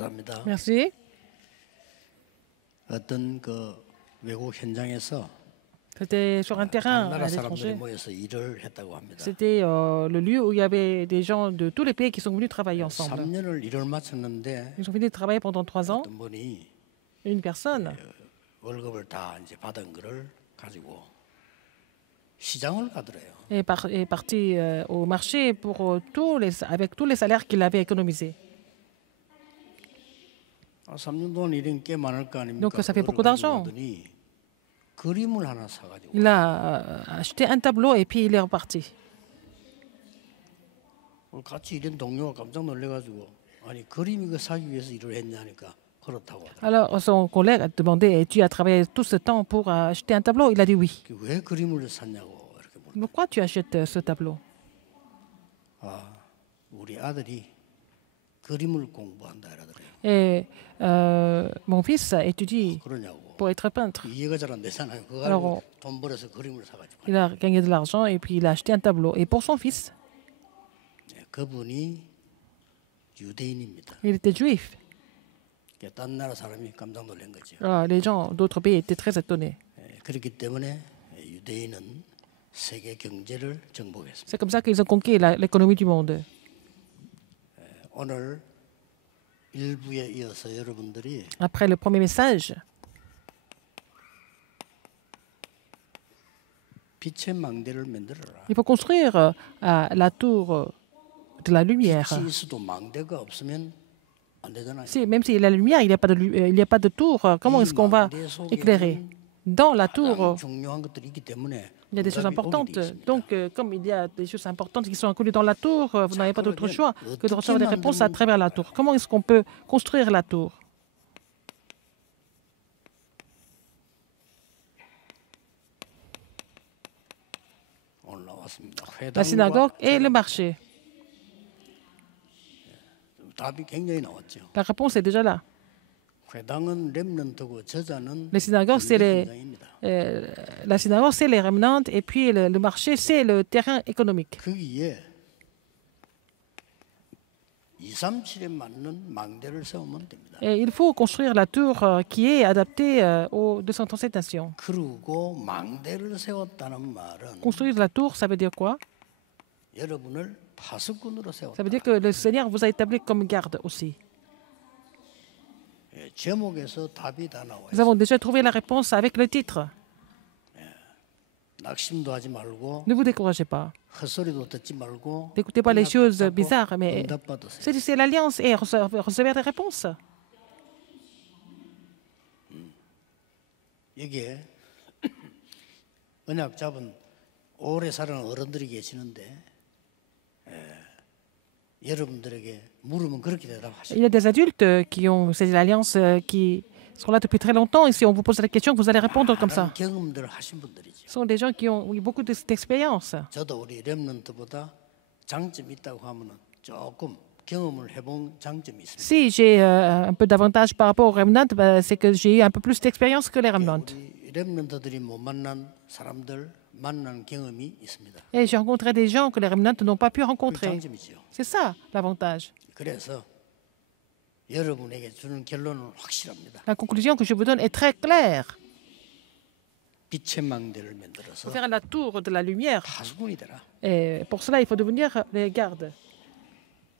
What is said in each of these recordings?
감사합니다. Merci. 어떤 그 외국 현장에서 C'était sur un terrain à 나라 사람들이 l'étranger. 모여서 일을 했다고 합니다. C'était le lieu où il y avait des gens de tous les pays qui sont venus travailler ensemble. 3년을 일을 마쳤는데 Ils sont venus travailler pendant 3 ans. 어떤 분이 Une personne 월급을 다 이제 받은 거를 가지고 시장을 가더래요. est parti au marché pour, avec tous les salaires qu'il avait économisés. 3년 동안 일은 꽤 많을 거 아닙니까? Donc, ça fait 그거를 beaucoup d'argent. 가지고 오더니 그림을 하나 사가지고 Il a acheté un tableau et puis il est reparti. 같이 일한 동료가 깜짝 놀래가지고 아니 그림 이거 사기 위해서 일을 했냐니까 그렇다고 하더라고요. Alors, son collègue a demandé, tu as travaillé tout ce temps pour acheter un tableau? Il a dit oui. 왜 그림을 샀냐고 이렇게 물어. Pourquoi tu achètes ce tableau? 우리 아들이 그림을 공부한다 이러더래요. Et mon fils étudie 그러냐고. pour être peintre. 이해가 잘 안 되잖아요. 그거 Alors, 가지고 돈 벌어서 그림을 사가지고. il a gagné de l'argent et puis il a acheté un tableau. Et pour son fils, 그분이 유대인입니다. il était juif. 딴 나라 사람이 깜짝 놀란 거죠. Alors, les gens d'autres pays étaient très étonnés. 그렇기 때문에 유대인은 세계 경제를 정복했습니다. C'est comme ça qu'ils ont conquis l'économie du monde. 오늘 일부에 이어서 여러분들이 Après le premier message, 빛의 망대를 만들어라. il faut construire la tour de la lumière. 빛이 있어도 망대가 없으면 안 되잖아요. Même s'il y a la lumière, il n'y a pas de tour. Comment est-ce qu'on va éclairer? Dans la tour, 중요한 것들이 있기 때문에 il y a des choses 응답이 오게 돼 importantes. 있습니다. Donc, comme il y a des choses importantes qui sont incluses dans la tour, vous n'avez pas d'autre choix que de recevoir des réponses à travers la tour. Comment est-ce qu'on peut construire la tour? 오늘 나왔습니다. La synagogue et le marché. 답이 굉장히 나왔죠. La réponse est déjà là. 회당은 렘넌트고 저자는 Les synagogues, c'est 현장입니다. la synagogue, c'est les remnants, et puis le marché, c'est le terrain économique. 거기에 237에 맞는 망대를 세우면 됩니다. Et il faut construire la tour qui est adaptée aux 237 nations. 그리고 망대를 세웠다는 말은 Construire la tour, ça veut dire quoi? 여러분을 파수꾼으로 Ça 세웠다. veut dire que le Seigneur vous a établi comme garde aussi. 제목에서 답이 다 나와 Nous 있어요. avons déjà trouvé la réponse avec le titre. 낙심도 하지 말고 Ne vous découragez pas. 헛소리도 듣지 말고 N'écoutez pas les choses 응답받고 bizarres, mais 응답받으세요. c'est l'alliance et recevoir des réponses. 여기에 언약 잡은 오래 살은 어른들이 계시는데 여러분들에게 물으면 그렇게 대답하시죠. Il y a des adultes qui ont ces alliances qui sont là depuis très longtemps. Et si on vous pose la question, vous allez répondre comme ça. 경험들을 하신 분들이죠. Ce sont des gens qui ont eu beaucoup d'expérience. 저도 우리 렘넌트보다 장점이 있다고 하면은 조금 경험을 해본 장점이 있습니다. Si j'ai un peu d'avantage par rapport aux remnants, c'est que j'ai eu un peu plus d'expérience que les remnants. 우리 렘넌트들이 못 만난 사람들 만난 경험이 있습니다. Et j'ai rencontré des gens que les remnants n'ont pas pu 그 rencontrer. 장점이죠. C'est ça l'avantage. 그래서 여러분에게 주는 결론은 확실합니다. La conclusion que je vous donne est très claire. 빛의 망대를 Il 만들어서 faut faire la tour de la lumière. 파수꾼이 되라. Et pour cela, il faut devenir les gardes.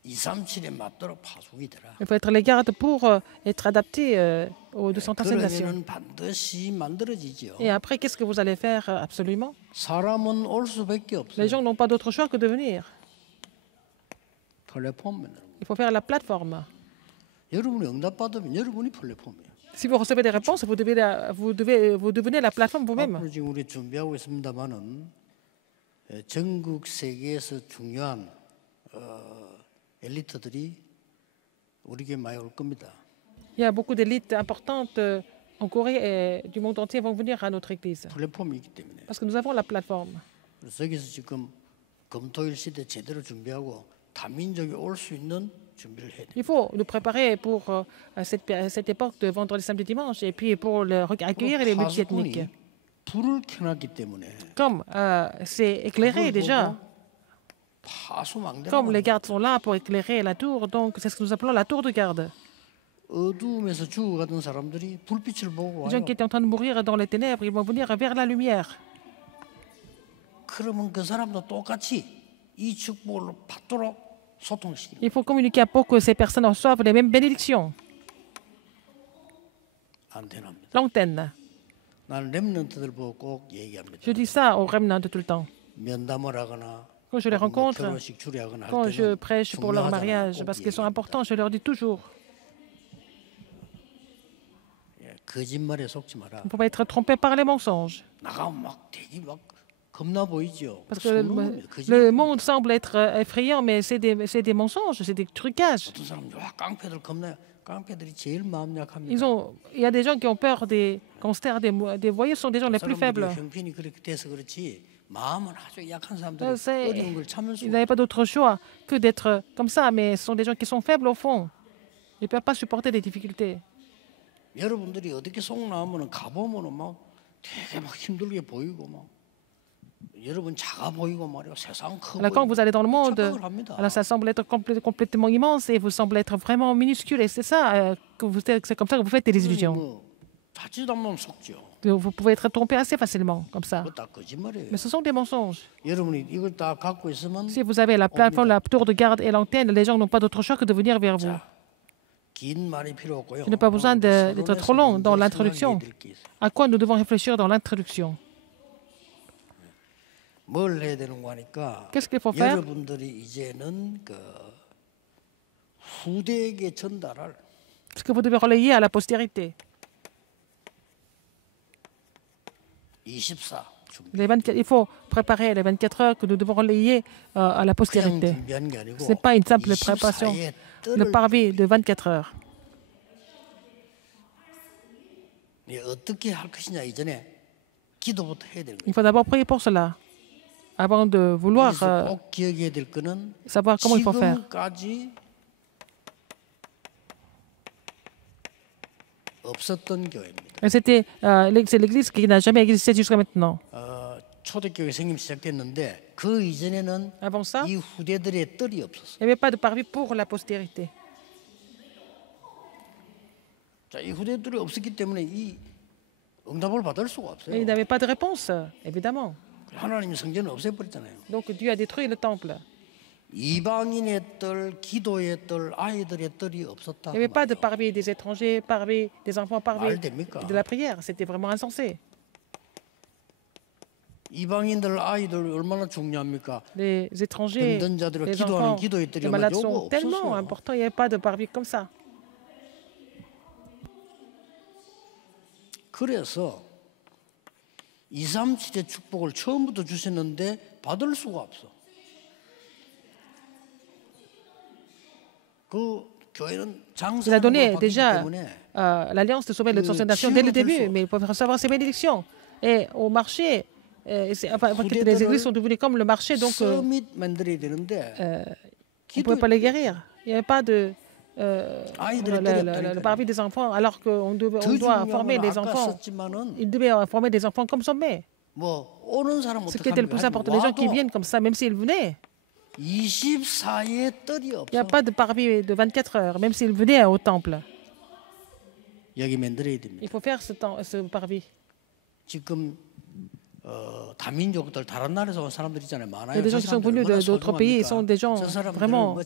237에 맞도록 파수꾼이 되라. Il faut être les gardes pour être adaptés aux 237 nations. 그러면은 반드시 만들어지죠. Et après, qu'est-ce que vous allez faire absolument? 사람은 올 수밖에 없어요. Les gens n'ont pas d'autre choix que de venir. 플랫폼 만들어. Il faut faire la plateforme. 여러분이 응답 받으면 여러분이 플랫폼이에요. Si vous recevez des réponses, vous devenez la plateforme vous-même. 앞으로 지금 우리 준비하고 있습니다만은 전국 세계에서 중요한 엘리트들이 우리에게 많이 올 겁니다. Il y a beaucoup d'élites importantes en Corée et du monde entier vont venir à notre église. 플랫폼이 있기 때문에. Parce que nous avons la plateforme. 그래서 여기서 지금 금토일 시대 제대로 준비하고 다민족이 올 수 있는 준비를 해야 돼요. Il faut nous préparer pour cette époque de vendredi, samedi, dimanche et puis pour accueillir les multiethniques. 불을 켜놨기 때문에 Comme c'est éclairé déjà, 파수망대라고 comme les gardes sont là pour éclairer la tour, donc c'est ce que nous appelons la tour de garde. 어두움에서 죽어가던 사람들이 불빛을 보고 Les gens 와요. qui étaient en train de mourir dans les ténèbres, ils vont venir vers la lumière. 그러면 그 사람도 똑같이 이 축복을 받도록 소통시키는 Il faut communiquer pour que ces personnes reçoivent les mêmes bénédictions. 안테나입니다. L'antenne. 나는 렘넌트들 보고 꼭 얘기합니다. Je dis ça aux remnants tout le temps. 면담을 하거나 Quand je les rencontre, 결혼식 주례하거나 할 quand je 때는 prêche pour leur 중요하잖아요. mariage, 꼭 parce qu'ils sont 얘기합니다. importants, je leur dis toujours. 예, 거짓말에 속지 마라. Il ne faut pas être trompé par les mensonges. 나가면 막 되게 막 겁나 보이죠. Parce que 속는 겁니다. le monde semble être effrayant, mais c'est des mensonges, c'est des trucages. 어떤 사람 와 깡패들 겁나 깡패들이 제일 마음 약합니다. Il y a des gens qui ont peur des gangsters, des voyous sont des gens les plus faibles. faibles. 형편이 그렇게 돼서 그렇지 마음은 아주 약한 사람들이 C'est- 어려운 걸 참을 수 Ils n'avaient pas d'autre choix que d'être comme ça, mais ce sont des gens qui sont faibles au fond. Ils ne peuvent pas supporter des difficultés. 여러분들이 어떻게 속 나오면 가보면은 막 되게 막 힘들게 보이고 막 여러분 작아 보이고 말이야 세상 커 Alors quand 보이고 vous allez dans le monde, 착각을 합니다. alors ça semble être complètement immense et vous semblez être vraiment minuscule. Et c'est ça, c'est comme ça que vous faites des illusions. 뭐 자칫 한번 속죠. Vous pouvez être trompé assez facilement comme ça. 그거 다 거짓말이에요. Mais ce sont des mensonges. 여러분이 이걸 다 갖고 있으면 Si vous avez la plateforme, la tour de garde et l'antenne, les gens n'ont pas d'autre choix que de venir vers vous. 자, 긴 말이 필요 없고요. Je n'ai pas besoin d'être trop long dans 서론에서 l'introduction. 생각해야 될 게 있어요. À quoi nous devons réfléchir dans l'introduction? 뭘 해야 되는 거니까 Qu'est-ce qu'il faut faire? 여러분들이 이제는 그 후대에게 전달할 Ce que vous devez relayer à la postérité. 24 준비. Il faut préparer les 24 heures que nous devons relayer à la 그냥 postérité. 준비하는 게 아니고 Ce n'est pas une simple préparation. 24의 Le 뜰을 parvis de 24 heures. 어떻게 할 것이냐 이전에 기도부터 해야 되는 거예요. Il faut d'abord prier pour cela. Avant de vouloir 그래서 꼭 기억해야 될 거는 savoir comment il faut faire. 지금까지 없었던 교회입니다. Et c'est l'église qui n'a jamais existé jusqu'à maintenant. 초대교회 생김 시작됐는데 그 이전에는 Avant ça, 이 후대들의 뜰이 없었어요. il n'y avait pas de parvis pour la postérité. 자, 이 후대들이 없었기 때문에 이 응답을 받을 수가 없어요. Et il n'avait pas de réponse, évidemment. 하나님이 성전을 없애버렸잖아요. Donc Dieu a détruit le temple. 이방인의 뜰, 기도의 뜰, 아이들의 뜰이 없었다. Il n'y avait pas de parvis des étrangers, parvis des enfants, parvis 말 됩니까? de la prière. C'était vraiment insensé. 이방인들 아이들 얼마나 중요합니까? Les étrangers, 병든 자들을 les 기도하는 enfants, 기도의 les 뜰이 malades 요거 sont tellement 없었어요. importants. Il n'y avait pas de parvis comme ça. 그래서 237의 축복을 처음부터 주셨는데 받을 수가 없어. 그 교회는 Il a 장사하는 donné 걸 받기 déjà 때문에 l'alliance de sauver les nations dès le début, mais il faut recevoir ces bénédictions. Et au marché, les églises sont devenues comme le marché, donc on 서밋 만들어야 되는데 ne pouvait pas les guérir. Il n'y avait pas de 아이들의 뜰이 le 없다니까요. parvis des enfants, alors qu'on 더 doit former 중요한 des 건 아까 enfants. 썼지만은 Il devait former des enfants comme sommet. 뭐 오는 사람 Ce qui était le plus important, les gens qui viennent comme ça, même s'ils venaient, 24의 뜰이 il n'y a 없어. pas de parvis de 24 heures, même s'ils venaient au temple. 여기 만들어야 됩니다. Il faut faire ce parvis. 지금 다민족들 다른 나라에서 온 사람들 있잖아요. 많아요. Il y a des gens qui sont venus d'autres pays, ils sont des gens vraiment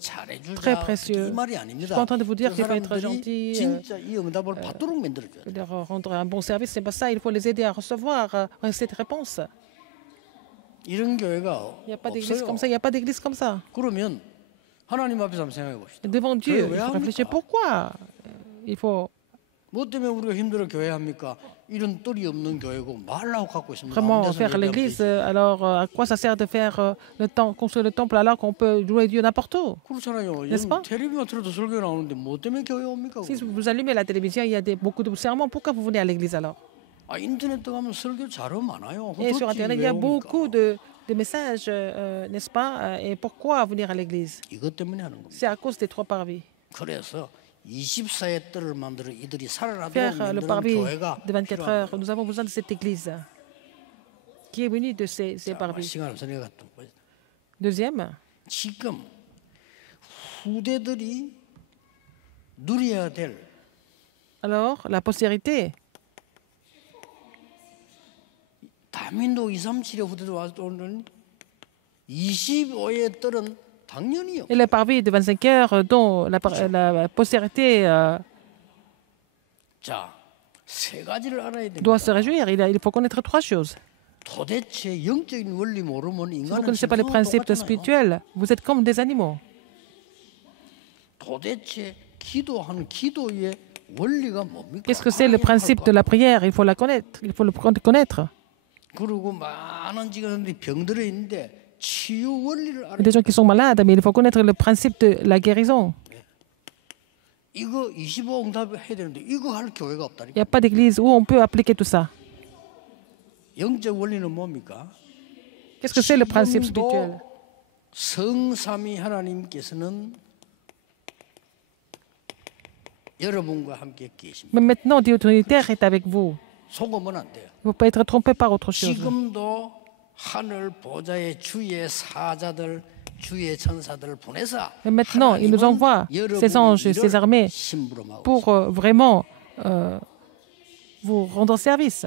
très précieux. 이 말이 Je 아닙니다. suis pas en train de vous dire 그 qu'il faut être 사람들이 gentil, 진짜 이 응답을 받도록 만들어줘야 돼. leur rendre un bon service, c'est pas ça. Il faut les aider à recevoir cette réponse. 이런 교회가 Il n'y a pas d'église 없어요. comme ça, il n'y a pas d'église comme ça. 그러면 하나님 앞에서 한번 생각해 봅시다. Et devant Dieu, il faut réfléchir 합니까? pourquoi. Il faut 뭐 때문에 우리가 힘들어 교회 합니까? 이런 뜰이 없는 교회고 말라고 갖고 있으면 vraiment 아무 데서나 faire 얘기하면 l'église. 되지. Alors, à quoi ça sert de faire construire le temple alors qu'on peut louer Dieu n'importe où? 그렇잖아요. N'est-ce pas? 텔레비만 틀어도 설교 나오는데 뭐 때문에 교회 옵니까? Si vous allumez la télévision, il y a beaucoup de sermons. Pourquoi vous venez à l'église alors? 아 인터넷 들어가면 설교 자료 많아요. Et sur 도대체 Internet, il 왜 y a 옵니까? beaucoup de messages, n'est-ce pas? Et pourquoi venir à l'église? 이것 때문에 하는 겁니다. C'est à cause des trois parvis. 그래서 24의 뜰을 만들어 이들이 살아나도록 Faire le 만드는 parvis 교회가 de 24 필요합니다. heures, nous avons besoin de cette église qui est venue de ces 자, parvis. 시간을 선회가 또 Deuxième, 지금 후대들이 누려야 될 Alors, la postérité, 다민도 237의 후대들 와서 오는 25의 뜰은 당연히 et les parvis de 25 heures dont la postérité 자, 세 가지를 알아야 됩니다. doit se réjouir. Il faut connaître trois choses. 도대체 영적인 원리 모르면 Si vous ne 인간은 connaissez pas les principes 똑같잖아요. spirituels, vous êtes comme des animaux. 도대체 기도하는 기도의 원리가 뭡니까? Qu'est-ce que c'est le principe de la prière? Il faut la connaître. Il faut le connaître. 그리고 많은 지금 병들어 있는데 치유 원리를 Il y a 알아야 des gens qui sont malades, mais il faut connaître le principe de la guérison. 이거 25 응답 해야 되는데 이거 할 교회가 Il 없다니까. n'y a pas d'église où on peut appliquer tout ça. 영적 원리는 뭡니까? Qu'est-ce que c'est le principe spirituel? 성삼위 하나님께서는 여러분과 함께 계십니다. Mais maintenant, Dieu Trinitaire est avec vous. 속으면 안 돼요. Il ne faut pas être trompé par autre chose. 지금도 하늘 보좌의 주의 사자들, 주의 천사들을 보내서 Mais maintenant, il nous envoie ses anges et ses armées pour vraiment vous rendre service.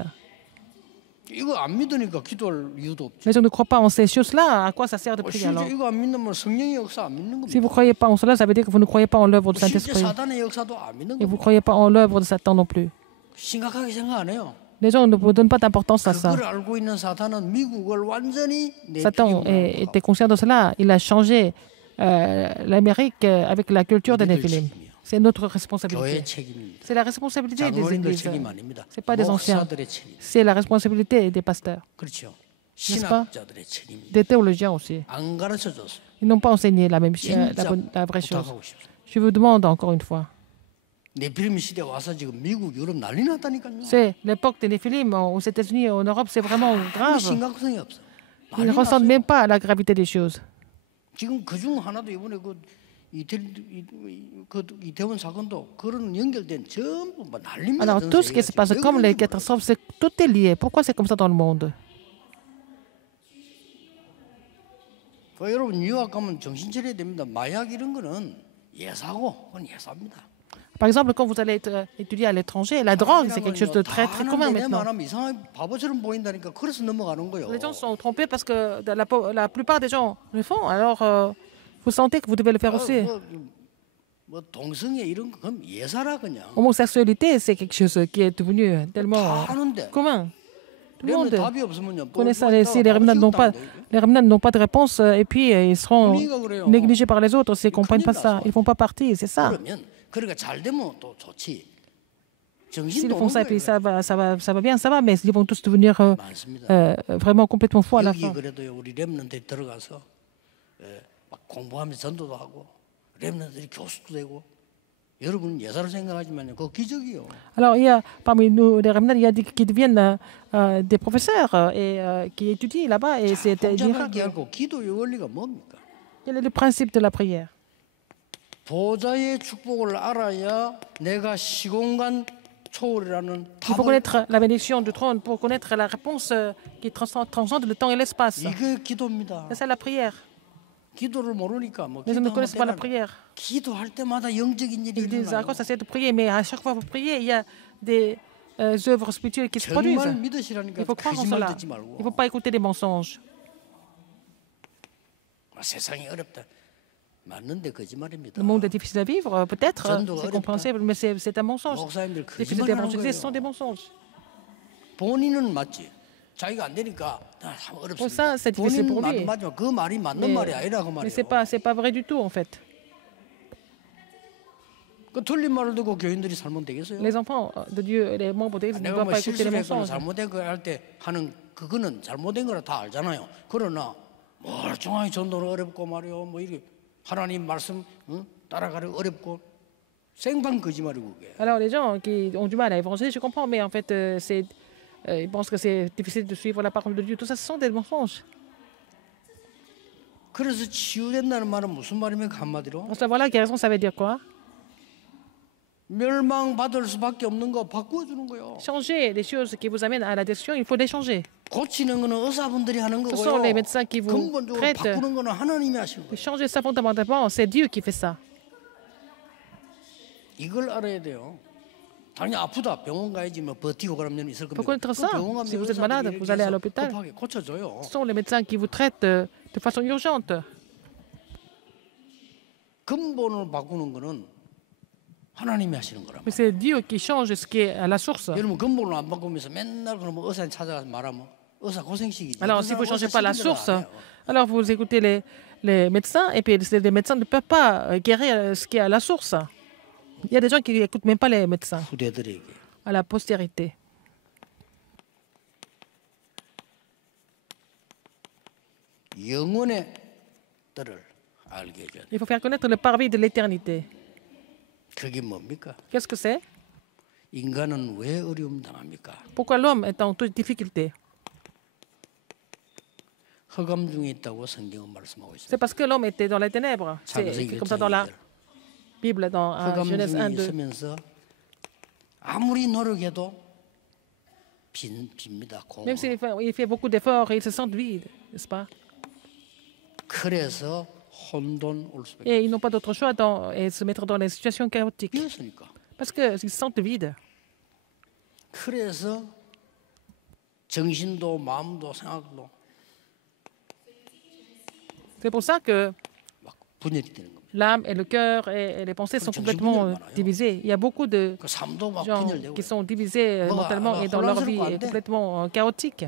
이거 안 믿으니까 기도할 이유도 없죠. Les gens ne croient pas en ces choses-là. À quoi ça sert de prier 실제 alors? 이거 안 믿으면 성령의 역사 안 믿는 Si 겁니다. vous ne croyez pas en cela, ça veut dire que vous ne croyez pas en l'œuvre du 실제 Saint-Esprit. 사단의 역사도 안 믿는 Et vous ne 겁니다. croyez pas en l'œuvre de Satan non plus. 심각하게 생각 안 해요. Les gens ne vous donnent pas d'importance à ça. 그걸 알고 있는 사탄은 미국을 완전히 Satan était conscient de cela. Il a changé l'Amérique avec la culture des Néphilim. C'est notre 교회의 responsabilité. 책임입니다. C'est la responsabilité des 장로님들 églises. 책임 아닙니다. Ce n'est pas des anciens. 목사들의 책임. C'est la responsabilité des pasteurs, 그렇죠. N'est-ce pas? 신학자들의 책임입니다. des théologiens aussi. 안 가르쳐 줬어. Ils n'ont pas enseigné la, même, 진짜 la vraie chose. 부탁하고 싶습니다. Je vous demande encore une fois. 네피림 시대 와서 지금 미국, 유럽 난리 났다니까요. C'est l'époque des Néphilim aux États-Unis et en Europe, c'est vraiment 아무 grave. 심각성이 없어. Ils ne 난리 ressentent 났어요. même pas la gravité des choses. 지금 그중 하나도 이번에 이태원 사건도 그런 연결된 전부 뭐 난립니다. Alors, 전 tout ce qui se 세계가 passe 지금. 왜 comme les 그런지 catastrophes, tout est lié. Pourquoi c'est comme ça dans le monde? 모르겠어요. 여러분 유학 가면 정신 차려야 됩니다. 마약 이런 거는 예사고, 그건 예사입니다. Par exemple, quand vous allez étudier à l'étranger, la drogue, c'est quelque chose de très, très commun maintenant. 말하면 이상하게 바보처럼 보인다니까. 그래서 넘어가는 거예요. Les gens sont trompés parce que la plupart des gens le font. Alors, vous sentez que vous devez le faire aussi. 뭐 동성애 이런 거 그럼 예사라 그냥. Homosexualité, c'est quelque chose qui est devenu tellement 다 하는데. commun. Tout le 그러면 monde 답이 없으면요. connaît ça. Si les remnants n'ont pas, de réponse, et puis ils seront négligés par les autres s'ils ne comprennent pas ça. Ils ne font pas partie, c'est ça. 그러면 그러니까 잘 되면 또 좋지. S'ils 정신도 font 오는 ça, et puis 거예요. ça va bien, ça va, mais ils vont tous devenir 많습니다. vraiment complètement fous à la 여기 fin. 그래도 우리 렘넌트에 들어가서 막 공부하면서 전도도 하고 렘넌트들이 교수도 되고 여러분 예사로 생각하지만요, 그거 기적이요. Alors, il y a parmi nous, les remnants, il y a qui deviennent des professeurs et qui étudient là-bas, et c'est un 복잡하게 miracle. 하고 기도의 원리가 뭡니까? Quel est le principe de la prière? 보좌의 축복을 알아야 내가 시공간 초월이라는 Il faut 답을 connaître la bénédiction du trône pour connaître la réponse qui transcende le temps et l'espace. 이게 기도입니다. C'est ça la prière. 기도를 모르니까 뭐 Les gens ne 기도하면 connaissent pas la 되나? prière. 기도할 때마다 영적인 일이 Ils disent à quoi 일어나요. ça sert de prier, mais à chaque fois que vous priez, il y a des œuvres spirituelles qui se produisent. 정말 믿으시라니까 Il faut croire en 거짓말 cela. 듣지 Il 말고. ne faut pas écouter des mensonges. 세상이 어렵다. 맞는데 거짓말입니다. Le monde est difficile à vivre, peut-être, 전도가 c'est 어렵다. compréhensible, mais c'est un mensonge. 목사님들 Les fils 거짓말하는 d'évangéliser sont des 거예요. mensonges. 본인은 맞지. 자기가 안 되니까 참 Pour ça, 어렵습니다. c'est difficile 본인은 pour lui. 맞지만 그 말이 맞는 말이 아니라 그 Mais 말이에요. c'est pas vrai du tout, en fait. 그 틀린 말을 듣고 교인들이 잘못되겠어요? Les enfants de Dieu, les membres d'église ne 내가 doivent 뭐 pas écouter les 실수를 했거나 mensonges. 잘못된 거 할 때 하는 그거는 잘못된 거라 다 알잖아요. 그러나 멀쩡하게 전도는 어렵고 말이요. 뭐 이게 하나님 말씀 따라가려 어렵고 생방 거짓말이고 그게. Alors, les gens qui ont du mal à évangéliser, je comprends, mais en fait, ils pensent que c'est difficile de suivre la parole de Dieu. Tout ça, ce sont des mensonges. 그래서 치유된다는 말은 무슨 말입니까 한마디로? Pour savoir la guérison, ça veut dire quoi? 멸망받을 수밖에 없는 거 바꾸어 주는 거요. Changer les choses qui vous amènent à la destruction, il faut les changer. 고치는 거는 의사분들이 하는 Ce sont les 거고요. médecins qui vous 근본적으로 traitent. 바꾸는 거는 하나님이 하시는 거예요. Changer ça fondamentalement, c'est Dieu qui fait ça. 이걸 알아야 돼요. 당연히 아프다 병원 가야지 뭐 버티고 그러면 있을 Faut 겁니다. connaître ça. Si vous êtes malade, vous allez à l'hôpital. 급하게 고쳐줘요. Ce sont les médecins qui vous traitent de façon urgente. 근본을 바꾸는 거는 하나님이 하시는 거란 Mais c'est Dieu qui change ce qui est à la source. 여러분 근본을 안 바꾸면서 맨날 그러면 의사님 찾아가서 말하면 의사 고생시키지. Alors, si vous ne changez pas la source, alors vous écoutez les médecins, et puis les médecins ne peuvent pas guérir ce qui est à la source. Il y a des gens qui n'écoutent même pas les médecins, 후대들에게 à la postérité. 영혼의 뜰을 알게 해줘야 돼. Il faut faire connaître le parvis de l'éternité. 그게 뭡니까? Qu'est-ce que c'est? 인간은 왜 어려움 당합니까? Pourquoi l'homme est en toute difficulté? 흑암 중에 있다고 성경은 말씀하고 있습니다. C'est parce que l'homme était dans les ténèbres. C'est 창세기 écrit comme ça dans la 1장 2절. Bible, dans 흑암 Genèse 중에 1, 2. 있으면서 아무리 노력해도 빕니다. Même s'il fait beaucoup d'efforts, il se sent vide, n'est-ce pas? 그래서 혼돈 올 수밖에 Et ils n'ont pas d'autre choix et se mettre dans les situations chaotiques. 없으니까. Parce qu'ils se sentent vides. 그래서 정신도 마음도 생각도 C'est pour ça que 막 분열이 되는 겁니다. l'âme et le cœur et les pensées sont complètement divisés. Il y a beaucoup de 그 삶도 막 gens 분열되고 qui sont divisés mentalement et dans leur vie est complètement chaotique.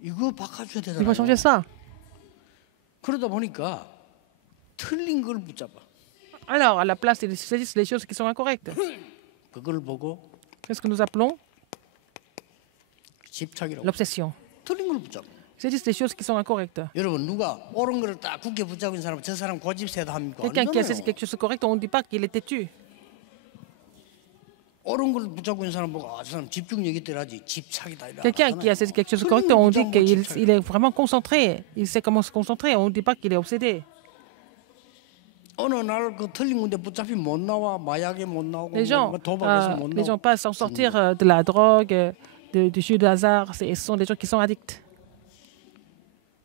이거 바꿔줘야 Il faut changer 되잖아요. ça. 그러다 보니까 틀린 걸 붙잡아. Alors, à la place, ils saisissent les choses qui sont incorrectes. 그걸 보고 Qu'est-ce que nous appelons 집착이라고. l'obsession? 틀린 걸 붙잡아. Ils saisissent les choses qui sont incorrectes. 여러분 누가 옳은 거를 딱 굳게 붙잡고 있는 사람은 저 사람 고집세다 합니까? Quelqu'un qui a saisi 아니잖아요. quelque chose de correct, on ne dit pas qu'il est têtu. 옳은 걸 붙잡고 있는 사람 보고 아, 저 사람 집중력 있더라지 집착이다 이래. Quelqu'un qui a saisi quelque chose de correct, on dit qu'il est vraiment concentré. Il sait comment se concentrer. On ne dit pas qu'il est obsédé. 어느 날 그 틀린 건데 붙잡히 못 나와 마약에 못 나오고 Les gens, 뭐 도박에서 못 les gens 나오고 passent sans sortir de la drogue, du jeu de hasard. Ce sont des gens qui sont addicts.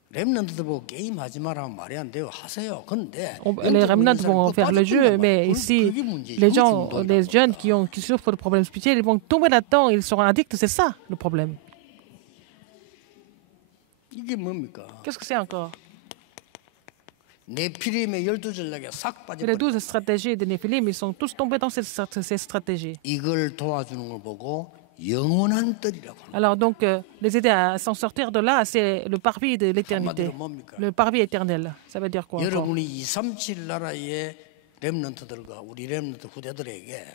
렘넌트들 보고 게임 하지 마라면 말이 안 돼요. 하세요. 근데 Les remnants vont faire le jeu, mais ici, les gens, les jeunes qui souffrent de problèmes spirituels, ils vont tomber là-dedans, ils seront addicts. C'est ça le problème. 이게 뭡니까? Qu'est-ce que c'est encore? 네피림의 12전략에 싹 Et les 빠져버려. 12 stratégies de Néphilim, ils sont tous tombés dans ces stratégies. 이걸 도와주는 걸 보고 영원한 뜰이라고 합니다. Alors donc, les aider à s'en sortir de là, c'est le parvis de l'éternité. 한마디로 뭡니까? Le parvis éternel. Ça veut dire quoi encore? 여러분이 237 나라의 렘넌트들과 우리 렘넌트 후대들에게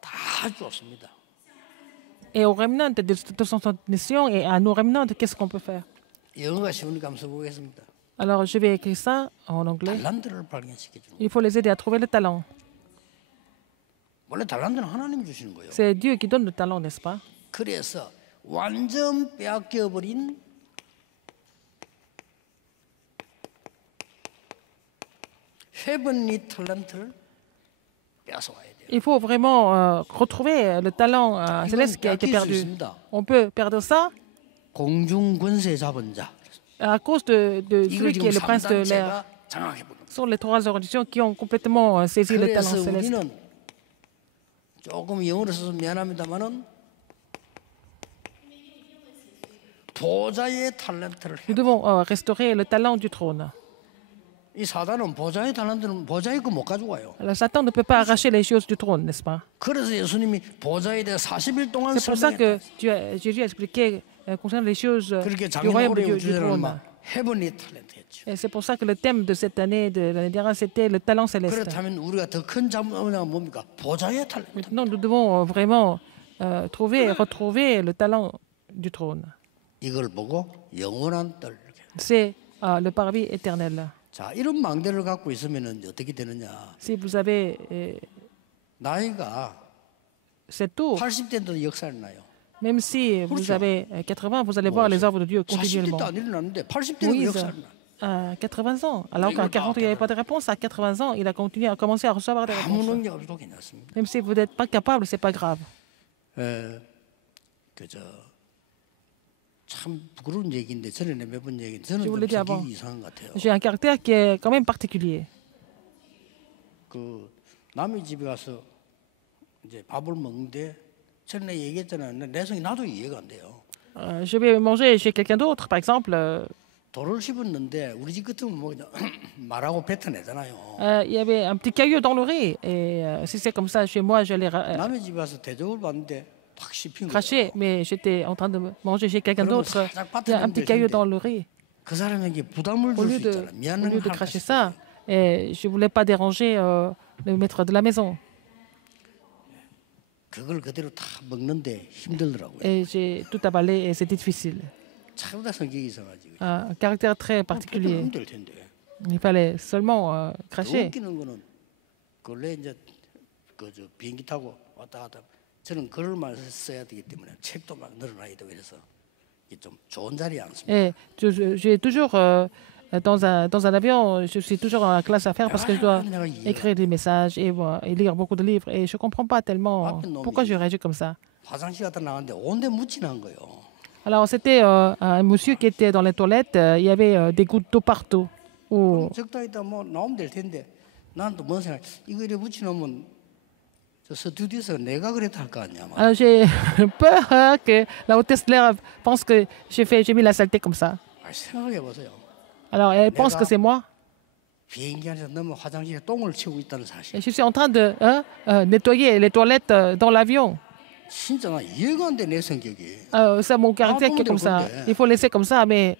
다 주었습니다. Et aux remnants de son nation et à nos remnants, qu'est-ce qu'on peut faire? 영어가 쉬우니까 한번 써보겠습니다. Alors, je vais écrire ça en anglais. 달란트를 발견시켜 주는. Il faut les aider à trouver le talent. 원래 달란트는 하나님이 주시는 거예요. C'est Dieu qui donne le talent, n'est-ce pas? 그래서 완전 빼앗겨 버린 헤븐리 탤런트를 빼앗아 와야 돼요. Il faut vraiment retrouver le talent céleste qui a été 뺏길 수 perdu. 있습니다. On peut perdre ça 공중 권세 잡은 자. à cause de 이걸 celui qui est 지금 le prince de l'air. 3단체가 장악해 버린 Ce sont les trois organisations qui ont complètement saisi le talent 그래서 céleste. 우리는 조금 영어로 써서 미안합니다만은 보좌의 탤런트를 Nous devons restaurer le talent du trône. 이 사단은 보좌의 탤런트는 보좌의 거 못 가져와요. Alors, Satan ne peut pas arracher les choses du trône, n'est-ce pas? 그래서 예수님이 보좌에 대해 40일 동안 C'est pour ça que 설명했다. Jésus a expliqué concernant les choses 그렇게 du royaume de 작년 Dieu, 올해 du 주제는 trône. 헤븐리 탤런트였죠. Et c'est pour ça que le thème de cette année, de l'année dernière, c'était le talent céleste. 그렇다면 우리가 더 큰 자문은 뭡니까? 보좌의 탤런트. Maintenant, nous devons vraiment trouver et retrouver le talent du trône. 이걸 보고 영원한 뜰. C'est le parvis éternel. 자, 이런 망대를 갖고 있으면 어떻게 되느냐? Si vous avez 나이가 cette tour, 80대도 역사를 나요. même si vous 그렇죠. avez 80, vous allez voir les œuvres de Dieu 40대도 continuellement. 안 일어났는데 80대도 Moïse, 역사를 나. à 80 ans, alors qu'à 40 ans, il n'y avait pas de réponse, à 80 ans, il a continué à commencer à recevoir des 아무 réponses. 능력 없어도 괜찮습니다. Même si vous n'êtes pas capable, ce n'est pas grave. 그저 참 부끄러운 얘기인데 전에 몇 번 얘기 저는 Je vous 좀 l'ai dit avant. 성격이 이상한 것 같아요. J'ai un caractère qui est quand même particulier. 그 남의 집에 가서 이제 밥을 먹는데 전에 얘기했잖아요. 내성이 나도 이해가 안 돼요. Je vais manger chez quelqu'un d'autre, par exemple. 돌을 씹었는데 우리 집 같으면 뭐 그냥 말하고 뱉어내잖아요. Il y avait un petit caillou dans le riz. Et si c'est comme ça chez moi, je l'ai 남의 집에 와서 대접을 받는데 탁 씹힌 거예요. craché. Mais j'étais en train de manger chez quelqu'un 그러면 d'autre. 살짝 Il y a un petit caillou 빠뜨리면 dans le riz. 그 사람에게 부담을 Au 줄 lieu 수 de, 있잖아요. au 미안한 lieu de 할까 cracher 싶어요. ça, et je ne voulais pas déranger le maître de la maison. 그걸 그대로 다 먹는데 힘들더라고요. Et j'ai tout avalé et c'était difficile. 차보다 성격이 있어가지고 Un caractère très particulier. 힘들 텐데. Il fallait seulement 더 cracher. 웃기는 거는 원래 이제 그저 비행기 타고 왔다 갔다 저는 글만 써야 되기 때문에 책도 막 늘어나야 되고 그래서 이게 좀 좋은 자리에 앉습니다. Et j'ai toujours, dans un avion, je suis toujours en classe à faire parce que je dois écrire des messages et lire beaucoup de livres. Et je ne comprends pas tellement pourquoi je réagis comme ça. 화장실 갔다 나왔는데 온데 묻히는 거예요. Alors, c'était un monsieur qui était dans les toilettes. Il y avait des gouttes d'eau partout. Ou- 적당히 있다 뭐 나오면 될 텐데 난 또 뭔 생각? 이거 이래 묻혀놓으면 저 스튜디오에서 내가 그랬다 할 거 아니야. 막. Alors, j'ai peur que la hôtesse de l'air pense que j'ai mis la saleté comme ça. 생각해 보세요. Alors, elle pense que c'est moi. 비행기 안에서 너무 화장실에 똥을 치우고 있다는 사실. Et je suis en train de nettoyer les toilettes dans l'avion. 진짜 나 이해가 안 돼 내 성격이. C'est mon caractère qui est comme ça. Il faut laisser comme ça, mais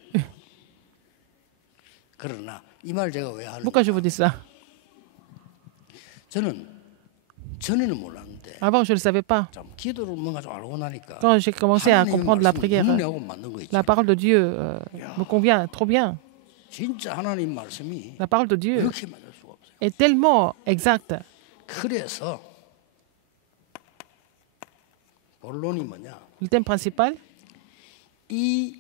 그러나 이 말 제가 왜 하는? pourquoi je vous dis ça? 저는 전에는 몰랐는데 Avant, je ne le savais pas. 좀 기도를 뭔가 좀 알고 나니까 Quand j'ai commencé à 하나님의 comprendre la 말씀이 prière, 눈하고 맞는 거 있죠. la parole de Dieu me convient trop bien. 진짜 하나님 말씀이 La parole de Dieu 이렇게 맞을 수가 없어요. est tellement exacte. 그래서 본론이 뭐냐? Le thème principal, 이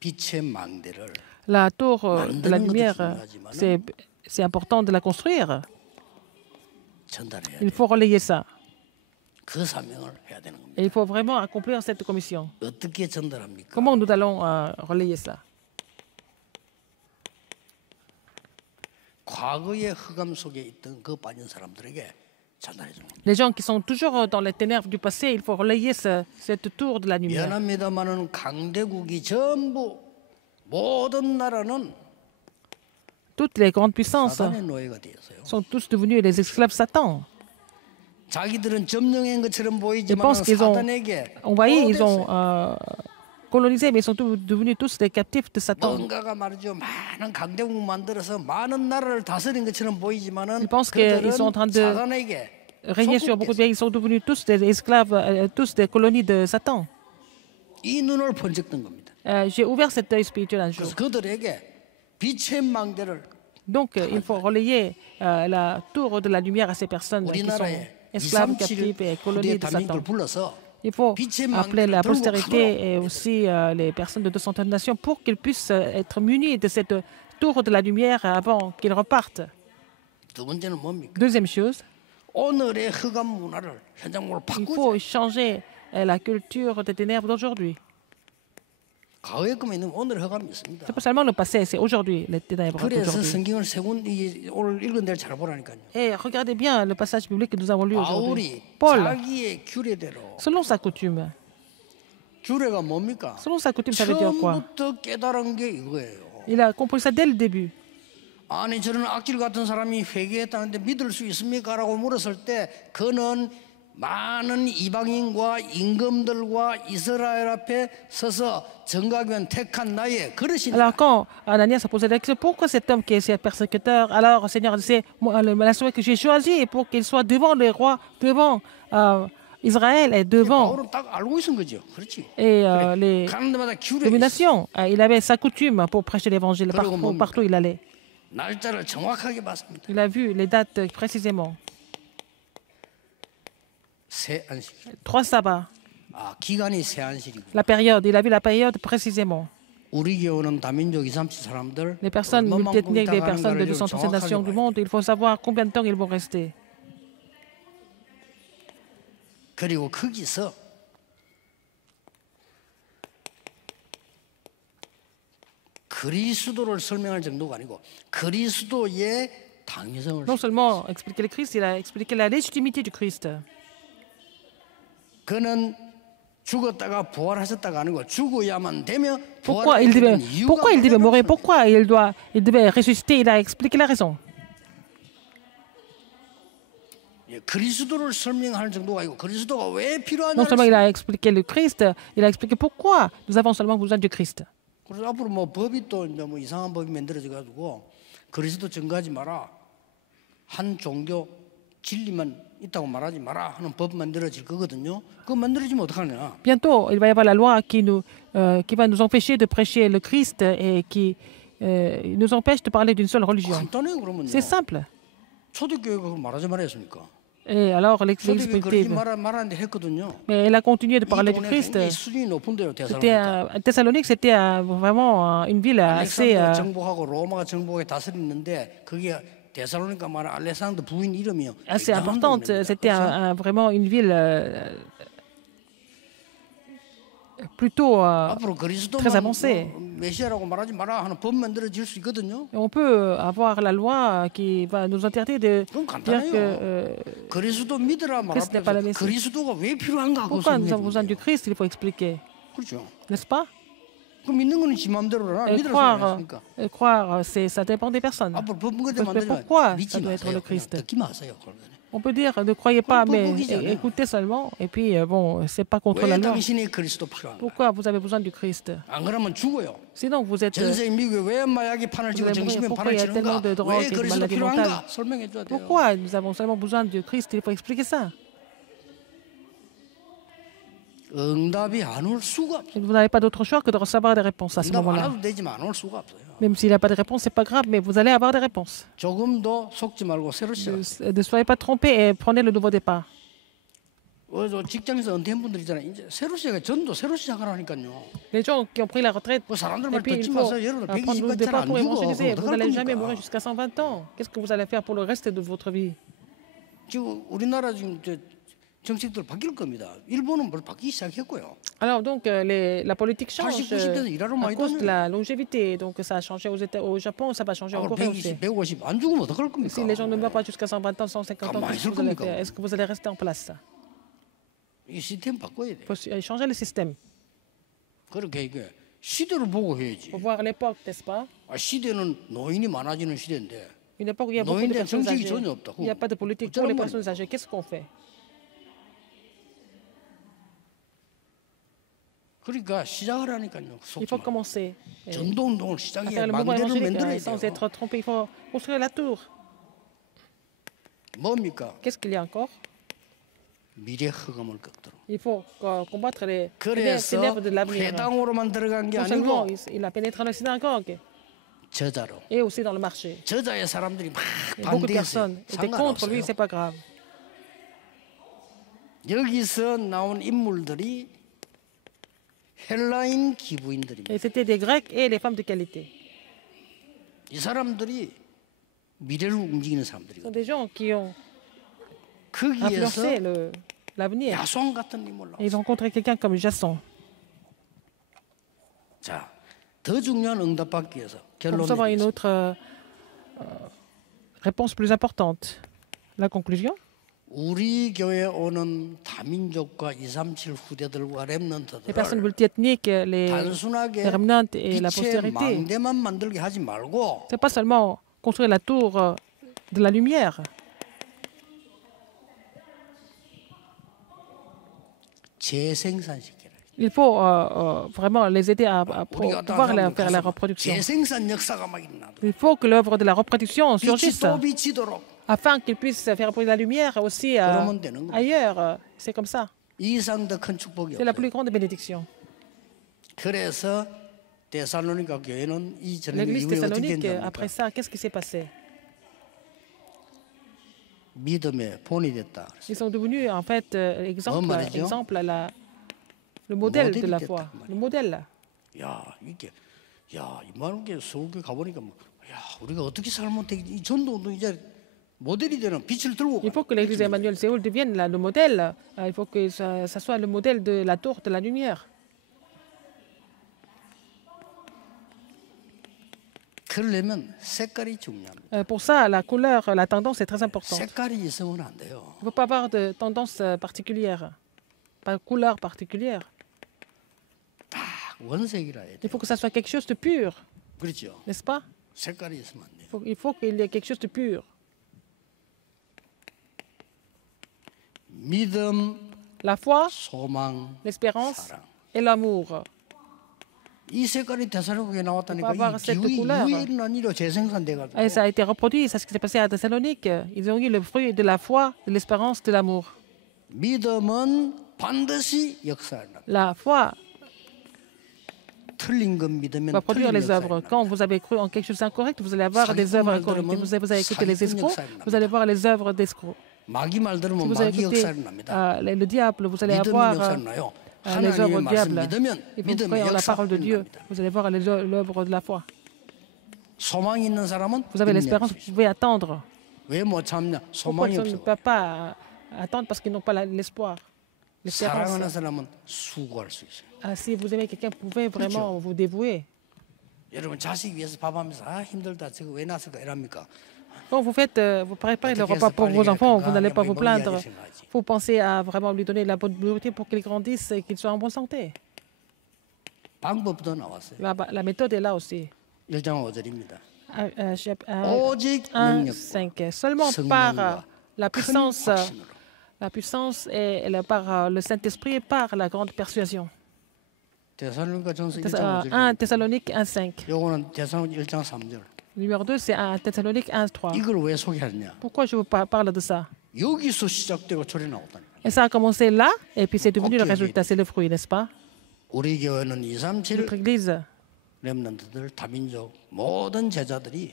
빛의 망대를 la tour de la 만드는 것도 lumière, 중요하지만 c'est important de la construire. 전달해야 Il 돼. faut relayer ça. 그 사명을 해야 되는 겁니다. Et il faut vraiment accomplir cette commission. 어떻게 전달합니까? Comment nous allons relayer ça? 과거의 흑암 속에 있던 그 빠진 사람들에게 전달해 주는 겁니다. Les gens qui sont toujours dans les ténèbres du passé, il faut relayer cette tour de la lumière. 미안합니다만은 강대국이 전부 모든 나라는 Toutes les grandes puissances 사단의 노예가 되었어요. sont tous devenus les esclaves Satan. 자기들은 점령한 것처럼 Ils 보이지만 pensent qu'ils ont 사단에게 envahi, ils ont 포로됐어요. colonisé, mais ils sont devenus tous des captifs de Satan. 뭔가가 말이죠. 많은 강대국 만들어서 많은 나라를 다스린 것처럼 보이지만은 Ils pensent qu'ils sont en train de 사단에게 régner sur beaucoup de pays. Ils sont devenus tous des esclaves, tous des colonies de Satan. 이 눈을 번쩍 뜬 겁니다. J'ai ouvert cet œil spirituel un jour. 그래서 그들에게 빛의 망대를 Donc, il faut relayer la tour de la lumière à ces personnes qui sont 우리나라에 esclaves, 237 captifs et 후대 colonies de 담임들 Satan. 불러서 Il faut 빛의 appeler la 망대를 들고 postérité et aussi les personnes de 230 nations pour qu'ils puissent être munis de cette tour de la lumière avant qu'ils repartent. 두 번째는 뭡니까? Deuxième chose, 오늘의 흑암 문화를 현장으로 il 바꾸자. faut changer la culture des ténèbres d'aujourd'hui. 과거에 꿈에 있는 오늘 흑암이 있습니다. C'est pas seulement le passé, c'est aujourd'hui les ténèbres 그래서 d'aujourd'hui. 성경을 세운 오늘 읽은 대로 잘 보라니까요. Et regardez bien le passage biblique que nous avons lu aujourd'hui. 바울이 Paul, 자기의 규례대로 selon sa coutume. 규례가 뭡니까? Selon sa coutume, ça veut dire quoi? 처음부터 깨달은 게 이거예요. Il a compris ça dès le début. 아니 저런 악질 같은 사람이 회개했다는데 믿을 수 있습니까? 라고 물었을 때 그는 많은 이방인과 임금들과 이스라엘 앞에 서서 정가교원 택한 나의 그릇이다. Alors quand Ananias a posé la question, pourquoi cet homme qui est persécuteur? Alors Seigneur disait, moi, la nation que j'ai choisie pour qu'il soit devant les rois, devant Israël et devant 바울은 딱 알고 있은 거죠. 그렇지. et les 가는 데마다 규례가 있어. dominations. Il avait sa coutume pour prêcher l'évangile partout où il allait. 날짜를 정확하게 봤습니다. Il a vu les dates précisément. 새 안식. 3 sabbats. 아 기간이 새 안식이고. La période, il a vu la période précisément. 우리 교회는 다민족 237 사람들. Les personnes multiethniques, les personnes de 237 nations du monde, il faut savoir combien de temps ils vont rester. 그리고 거기서 그리스도를 설명할 정도가 아니고 그리스도의 당위성을 Non seulement expliquer le Christ, il a expliqué la légitimité du Christ. 그는 죽었다가 부활하셨다가 아니고 죽어야만 되며 Pourquoi il devait, pourquoi il devait mourir? Pourquoi il devait ressusciter? Il a expliqué la raison. 그리스도를 설명할 정도가 아니고 그리스도가 왜 Non 필요하냐를 seulement il a expliqué le Christ, il a expliqué pourquoi nous avons seulement besoin du Christ. 그래서 앞으로 뭐 법이 또 이제 뭐 이상한 법이 만들어져 가지고 그리스도 증거하지 마라. 한 종교 진리만 있다고 말하지 마라 하는 법 만들어질 거거든요. 그거 만들어지면 어떡하냐? Bientôt, il va y avoir la loi qui va nous empêcher de prêcher le Christ et qui nous empêche de parler d'une seule religion. 간단해요, 그러면요. C'est simple. 초대교회가 그거 말하지 말아 했습니까? Et alors, 초대교회 l'Église 그러지 primitive. 말았는데 했거든요. Mais elle a continué de parler du 이동네 Christ. 굉장히 수준이 높은데요, C'était 대살로니까. Thessalonique, c'était vraiment une ville assez. 알렉산더 정복하고 로마가 정복에 다스렸는데 그게 데살로니가 말한 알렉산더 부인 이름이요. Assez importante. C'était vraiment une ville plutôt 앞으로 très 그리스도만 avancée. 메시아라고 말하지 마라 하는 법 만들어질 수 있거든요. Et on peut avoir la loi qui va nous interdire de 그럼 dire que 간단해요. 그리스도 믿으라 Christ n'est pas la 말하면서 Messie. 그리스도가 왜 필요한가 그거 pourquoi nous 설명해 avons besoin 주면 du 돼요. Christ, il faut expliquer, 그렇죠. n'est-ce pas? 그 믿는 거는 지 마음대로라. Et 믿으라 croire, 소리 croire ça dépend des personnes. 앞으로 법문거대 Mais 만들지 pourquoi 믿지 ça doit être 마세요. le 그냥 Christ? 듣기만 하세요. 그러면. On peut dire ne croyez pas, mais Pourquoi écoutez seulement. Et puis, bon, c'est pas contre la 왜 loi. 당신이 그리스도 필요한가? Pourquoi vous avez besoin du Christ? 안 그러면 죽어요. Sinon, vous êtes. 전 세계 미국에 왜 마약이 판을 치고 Vous avez 정신병 pourquoi 판을 il y a tellement 치는가? de drogue 왜 et de 그리스도 maladies 필요한가? mentales? 설명해 줘야 돼요. Pourquoi nous avons seulement besoin du Christ? Il faut expliquer ça. 응답이 안 올 수가 없어요. Vous n'avez pas d'autre choix que de recevoir des réponses à ce 응답 안 moment-là. 와도 되지만 안 올 수가 없어요. Même s'il n'y a pas de réponse, c'est pas grave, mais vous allez avoir des réponses. 조금도 속지 말고 새로 시작. Ne soyez pas trompés et prenez le nouveau départ. 저 직장에서 은퇴한 분들 있잖아요. 이제 새로 시작해. 전도 새로 시작하라니까요. Les gens qui ont pris la retraite, 뭐 사람들 et 말 puis il 듣지 faut 마세요. 여러분 prendre 120 le 까지 départ 안 pour 죽어. évangéliser. 그럼 Vous 어떡할 n'allez jamais mourir 겁니까? jusqu'à 120 ans. Qu'est-ce que vous allez faire pour le reste de votre vie? 지금 우리나라 지금 정책들 바뀔 겁니다. 일본은 뭘 바뀌기 시작했고요. Alors donc la politique change 80, 90대에서 일하러 à 많이 cause de 다녀요. la longévité. Donc ça a changé au Japon, ça va changer en 앞으로 Corée aussi. 120, 150, 안 죽으면 어떡할 겁니까? Si les gens ne meurent pas jusqu'à 120 ans, 150 ans, 가만히 qu'est-ce que 있을 vous allez 겁니까? faire? Est-ce que vous allez rester en place? 이 시스템 바꿔야 돼. Il faut changer le système. 그렇게 이게 시대를 보고 해야지. Il faut voir l'époque, n'est-ce pas? 시대는 노인이 많아지는 시대인데 Une époque où il y a beaucoup de 노인들 personnes 정책이 âgées. 전혀 없다. Il n'y a pas de politique pour les personnes âgées. Qu'est-ce qu'on fait? 그러니까 시작을 하니까요. Il faut commencer 전도 운동을 à 시작해 faire le mouvement 망대를 évangélique 만들어야 sans 돼요. être trompé. Il faut construire la tour. 뭡니까? Qu'est-ce qu'il y a encore? 미래 흑암을 꺾도록. Il faut combattre les 그래서 ténèbres de l'avenir. 회당으로만 들어간 게 Non seulement 아니고 il a pénétré dans les synagogues 저자로. et aussi dans le marché. 저자의 사람들이 막 Et beaucoup de 반대했어요. personnes étaient contre lui, 상관없어요. c'est pas grave. 여기서 나온 인물들이 헬라인 기부인들입니다. Et c'était des Grecs et les femmes de qualité. 이 사람들이 미래를 움직이는 Ce sont 사람들이거든요. des gens qui ont 거기에서 influencé l'avenir. 야손 같은 인물 Et ils 나왔어요. ont rencontré quelqu'un comme Jason. 자, 더 중요한 응답 받기 위해서 Pour 결론을 recevoir une 내리겠습니다. autre réponse plus importante. La conclusion? 우리 교회 오는 다민족과 237 후대들과 Les 렘넌트들을 personnes multiethniques, les 단순하게 remnants et la 빛의 postérité. 망대만 만들게 하지 말고 C'est pas seulement construire la tour de la lumière. 재생산시켜라. Il faut vraiment les aider à 우리가 pouvoir faire la 가서 reproduction. 재생산 역사가 막 일어나도록 Il faut que l'œuvre de la reproduction 빛이 surgisse 또 비치도록 afin qu'ils puissent faire reproduire la lumière aussi 그러면 되는 거예요. ailleurs. C'est comme ça. 이 이상 더 큰 축복이 C'est la 없어요. plus grande bénédiction. 그래서 데살로니가 교회는 이 전쟁 L'église 이후에 어떻게 thessalonique, 됐냐니까 après ça, qu'est-ce qui s'est passé? 믿음의 본이 됐다. Ils sont devenus en fait exemple, 말이죠? le modèle de la 모델이 foi. 됐단 말이에요. Le modèle. 야 이게 이만하게 서울교회 가보니까 우리가 어떻게 살면 되겠지? 이 전도 운동 이제 모델이 되는 빛을 들고 Il faut que l'église Emmanuel Séoul devienne le modèle. Il faut que ça soit le modèle de la tour de la lumière. 그러려면 색깔이 중요합니다. Pour ça, la couleur, la tendance est très importante. 색깔이 있으면 안 돼요. Il ne faut pas avoir de tendance particulière. pas de couleur particulière. 딱 원색이라 해야 Il 돼요. faut que ça soit quelque chose de pur, 그렇죠? n'est-ce pas? 색깔이 있으면 안 돼요. Il faut qu'il y ait quelque chose de pur. 믿음, La foi, 소망, l'espérance 사랑. et l'amour. 이 색깔이 대사로에 나왔다니까 avoir 이 cette 기후에 couleur. 일어난 일로 재생산돼가지고 Et ça a été reproduit, c'est ce qui s'est passé à Thessalonique. Ils ont eu le fruit de la foi, de l'espérance, de l'amour. 믿음은 반드시 역사를 납니다. La foi 틀린 건 믿으면 va produire 틀린 les 역사를 œuvres. 납니다. Quand vous avez cru en quelque chose d'incorrect, vous allez avoir des œuvres incorrectes. Vous avez écouté les escrocs, vous allez voir les œuvres d'escrocs. 마귀 말 Si 들으면 vous avez 마귀 écouté 역사를 납니다. le diable, vous allez 믿음의 avoir 역사를 나요. les 하나님의 œuvres du 말씀 diable. 믿으면 Et vous 믿음의 croyez en la parole de 역사를 Dieu, 납니다. vous allez voir l'œuvre de la foi. 소망이 있는 사람은 Vous avez l'espérance, vous pouvez attendre. 왜못 참냐? Pourquoi 소망이 ils ne 없어. peuvent pas attendre? Parce qu'ils n'ont pas l'espoir, l'espérance. 사랑하는 사람은 수고할 수 있어요. Si vous aimez quelqu'un, vous pouvez vraiment vous dévouer. 여러분 자식 위해서 밥하면서 아 힘들다 저거 왜 났을까 이랍니까? Quand vous préparez le repas pour vos enfants, vous n'allez pas vous plaindre. Vous pensez à vraiment lui donner la bonne nourriture pour qu'il grandisse et qu'il soit en bonne santé. 방법도 나왔어요. La méthode est là aussi. 1장 5절입니다. 오직 1:5. Seulement par la puissance et par le Saint-Esprit et par la grande persuasion. 데살로니가전서 1 Thessalonique 1:5. 요거는 데살로니가 1장 3절. Numéro 2, c'est 1 Thessalonique 1:3. 이걸 왜 소개하느냐? Pourquoi je vous parle de ça? 여기서 시작되고 저리 나왔다니까. Et ça a commencé là, et puis c'est devenu le résultat, c'est le fruit, n'est-ce pas? 우리 교회는 237 Notre Église, 렘넌트들 다민족 모든 제자들이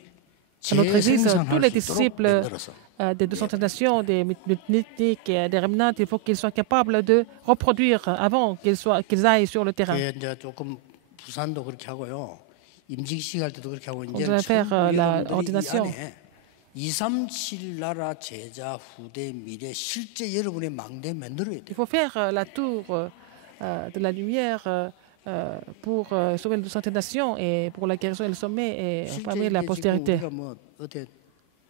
dans notre Église, tous 재생산할 les 수 있도록 disciples 만들어서 des 200 nations, des multiniques, des remnants, il faut qu'ils soient capables de reproduire avant qu'ils aillent sur le terrain. 그게 이제 조금 부산도 그렇게 하고요. 임직식 할 때도 그렇게 하고 이제 devrait faire la ordination. 237 나라 제자 후대 미래 실제 여러분의 망대 만들어야 Il 돼요. faut faire la tour de la lumière pour sauver les 200 nations et pour la guérison et le sommet et parmi la 실제 postérité. 우리가 뭐 어때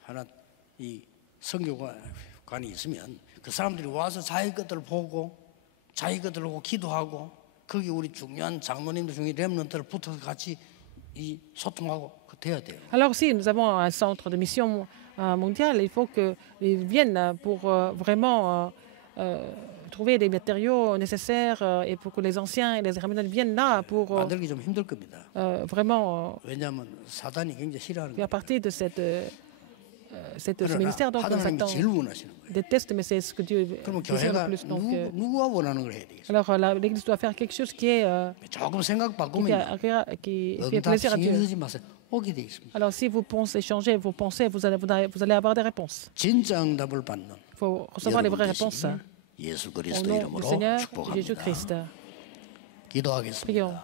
하나 이 선교관이 있으면 그 사람들이 와서 자기 것들을 보고 자기 것들을 보고 기도하고 거기 우리 중요한 장로님들 중에 렘넌트를 붙어서 같이 이 소통하고 그 돼야 돼요. Alors si nous avons un centre de mission mondial, il faut qu'ils viennent pour vraiment trouver des matériaux nécessaires et pour que les anciens et les remnants viennent là pour 만들기 좀 힘들 겁니다. vraiment 왜냐하면 사단이 굉장히 싫어하는 faire 거예요. partie de ce ministère. Donc 하나님이 Satan 제일 원하시는 거예요. déteste, mais c'est ce que Dieu 그러면 désire le 교회가 plus. Donc, 누가 원하는 걸 해야 되겠어요? alors l'Église doit faire quelque chose qui est 조금 생각 qui 바꾸면 fait plaisir à Dieu. 응답 마세요. 오게 돼 있습니다. Alors si vous pensez changer vos pensées, vous allez avoir des réponses. 진짜 응답을 받는 Il faut recevoir les vraies réponses 예수 au 그리스도 nom du 이름으로 Seigneur 축복합니다. Jésus-Christ. 기도하겠습니다. Prions.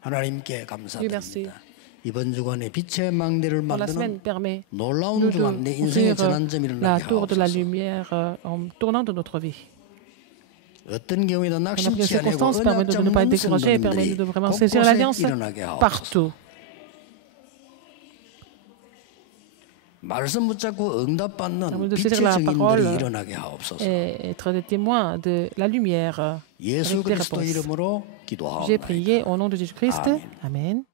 하나님께 merci. 감사드립니다. 이번 주간에 빛의 망대를 Pour la semaine, 만드는 permet 놀라운 nous 주간 내 인생의 d'ouvrir 전환점이 la 일어나게 tour de la 하옵소서. lumière en tournant de notre vie. 어떤 경우에도 Dans les 낙심치 않고 circonstances, permet-nous de ne pas être découragés, permet-nous de vraiment saisir l'alliance 일어나게 하옵소서. partout. 말씀 붙잡고 응답받는 Permet de 빛의 saisir la 증인들이 parole 일어나게 하옵소서. et être des témoins de la lumière 예수 avec des 그리스도 réponses. 이름으로 J'ai 기도하옵나이다. prié au nom de Jésus-Christ. Amen. Amen.